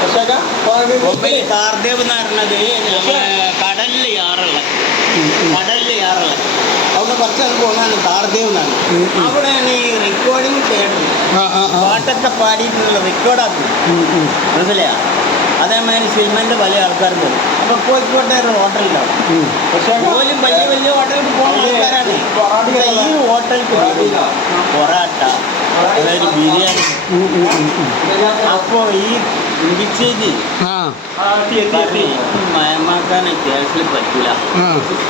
പക്ഷേ ബൊംബൈ കാർദേവ് എന്ന് പറഞ്ഞത് നമ്മളെ കടലിൽ യാറുള്ള കടലിൽ യാറുള്ള അവിടെ കുറച്ച് പോകുന്നതാണ് കാർദേവ് എന്നാണ്. അവിടെയാണ് ഈ റെക്കോർഡിങ് കേട്ടത്. പാട്ടൊക്കെ പാടിയിട്ടുള്ള റെക്കോർഡാക്കി. മനസ്സിലായോ? അതേമാതിരി സിൽമന്റെ പല ആൾക്കാർ പോകും. അപ്പൊ കോഴിക്കോട്ടെ ഒരു ഹോട്ടലുണ്ടാവും പക്ഷെ ഓലും വലിയ വലിയ ഹോട്ടലിൽ പോകുന്ന ആൾക്കാരാണ്. ഈ ഹോട്ടൽ പൊറാട്ട. അതായത് ബിരിയാണി. അപ്പോൾ ഈ ഇടിച്ചേരി മയമാക്കാനെ കേസിൽ പറ്റില്ല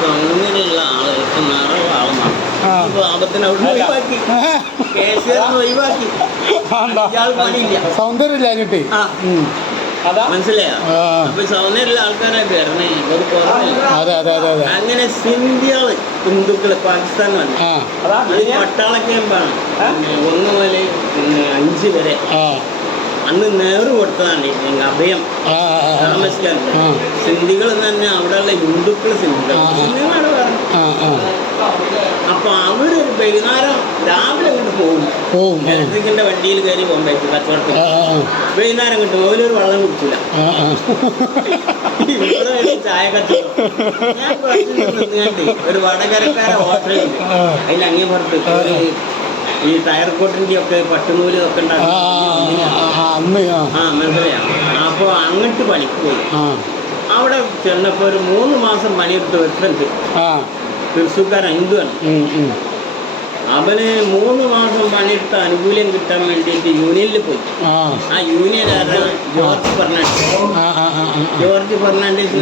അങ്ങനെയുള്ള ആൾ ഇപ്പൊ നിറയെ ആളുമാണ് ആ. ഇപ്പൊ ആപത്തിന് അവിടുന്ന് ഒഴിവാക്കി. കേസിൽ ഒഴിവാക്കി. പണിയില്ല. സൗന്ദര്യമില്ല കിട്ടി ആ. അതാ? മനസ്സിലായോ. അപ്പൊ സൗന്ദര്യമുള്ള ആൾക്കാരാണ് വരണേ ഒരു കുറവില്ല അങ്ങനെ സിന്ധ്യകൾ ഹിന്ദുക്കൾ പാകിസ്ഥാൻ വന്നു. പട്ടാള ക്യാമ്പാണ്. ഒന്ന് മുതൽ അഞ്ച് വരെ. അന്ന് നേറ് കൊടുത്തതാണ് അഭയം. താമസിക്കാൻ. സിന്ധികൾ തന്നെ അവിടെയുള്ള ഹിന്ദുക്കൾ സിന്ധികൾ. മുസ്ലിങ്ങളാണ് അപ്പൊ അവർ ഒരു വൈകുന്നേരം രാവിലെ അങ്ങോട്ട് പോകും. ഇലക്ട്രിക്കിന്റെ വണ്ടിയിൽ കയറി പോകാൻ പറ്റും ആ വൈകുന്നേരം അങ്ങോട്ട് ഓലൊരു വെള്ളം കുടിച്ചില്ല. ഇവിടെ ചായ കച്ചവടം. ഞാൻ ഒരു വടകരക്കാരെ ഹോട്ടലുണ്ട്. അതിൽ അങ്ങേ പുറത്ത് ഈ ടയർ കോട്ടിന്റെ ഒക്കെ പട്ടുനൂൽ ഒക്കെ അന്ന് ആ. മനസ്സിലായോ അപ്പോൾ അങ്ങോട്ട് പണിക്ക് പോയി. അവിടെ ചെന്നപ്പോൾ ഒരു മൂന്ന് മാസം പണിയെടുത്ത് വെക്കുന്നുണ്ട് ആ. തൃശ്ശൂർക്കാരൻ ഹിന്ദുവാണ്. അവന് മൂന്ന് മാസം പണിയെടുത്ത അനുകൂല്യം കിട്ടാൻ വേണ്ടിയിട്ട് യൂണിയനിൽ പോയി. ആ. Union George Fernandes. George Fernandes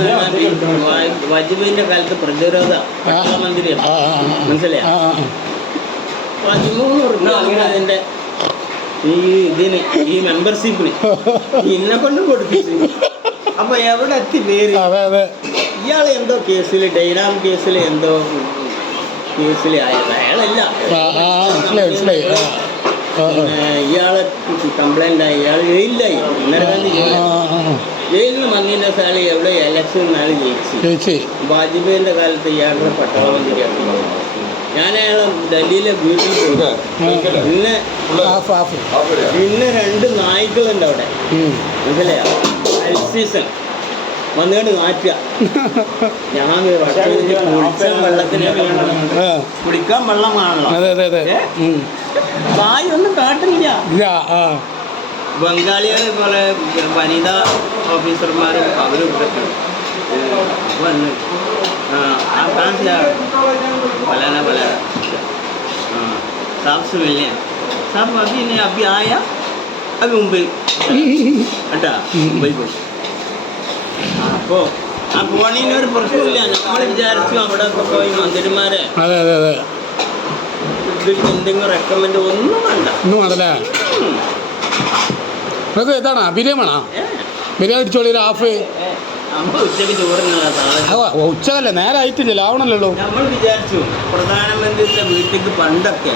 വാജ്പേയിന്റെ കാലത്ത് പ്രതിരോധ മന്ത്രിയാണ്. മനസ്സിലായോ. പതിമൂന്ന് റുപ്യ ഈ ഇതിന് ഈ മെമ്പർഷിപ്പിന് ഇന്നെ കൊണ്ട് കൊടുപ്പിച്ചു. അപ്പൊ എവിടെ എത്തി പേര്? ഇയാൾ എന്തോ കേസിൽ ഡൈനാം കേസിൽ എന്തോ കേസിൽ ആയത് അയാളല്ല. ഇയാളെ കംപ്ലൈന്റ് ആയി. ഇയാൾ ജയിലിലായി. ഇന്ദിരാഗാന്ധി. ജയിലിൽ വന്നതിന്റെ സാളി എവിടെ ഇലക്ഷൻ നാളെ ജയിച്ചു. വാജ്പേയിന്റെ കാലത്ത് ഇയാളുടെ പട്ടാളം മന്ത്രിയാണ് ഞാൻ അയാളെ ഡൽഹിയിലെ വീട്ടിൽ പോയി പിന്നെ പിന്നെ രണ്ട് നായ്ക്കളുണ്ട് അവിടെ. മനസ്സിലായോ? സീസൺ വന്നുകൊണ്ട് നാറ്റുക ഞാൻ കുടിക്കാൻ വെള്ളത്തിനൊക്കെ കുടിക്കാൻ വെള്ളം വേണല്ലോ അതെ അതെ അതെ. ഒന്നും കാട്ടുന്നില്ല ഇല്ല ആ. ബംഗാളികൾ പോലെ വനിതാ ഓഫീസർമാരും അവരും ഇതൊക്കെ വന്ന്. ആ ആ കാണിച്ച പലാന പലാന ആ साहब से मिलने हैं। साहब अभी नहीं अभी आया अभी मुंबई കേട്ടാ മുംബൈ പോയി അപ്പോൾ ആ പോണീന് ഒരു പ്രശ്നമില്ല നമ്മൾ വിചാരിച്ചു അവിടെ ഒക്കെ പോയി മന്ത്രിമാരെ അതെ അതെ അതെ ഇതിൽ എന്തെങ്കിലും റെക്കമെൻഡ് ഒന്നും വേണ്ട ഒന്നും വേണ്ടല്ലേ ഉം. നിങ്ങൾക്ക് ഏതാണോ ബിരിയാണോ ഏ, ബിരിയാണി അടിച്ചോളി ഒരു ഹാഫ് ഉച്ചകല്ലേ നേരെ ആയിട്ടില്ലല്ലോ ആവണല്ലോ നമ്മൾ വിചാരിച്ചു പ്രധാനമന്ത്രിയുടെ വീട്ടിലേക്ക് പണ്ടൊക്കെ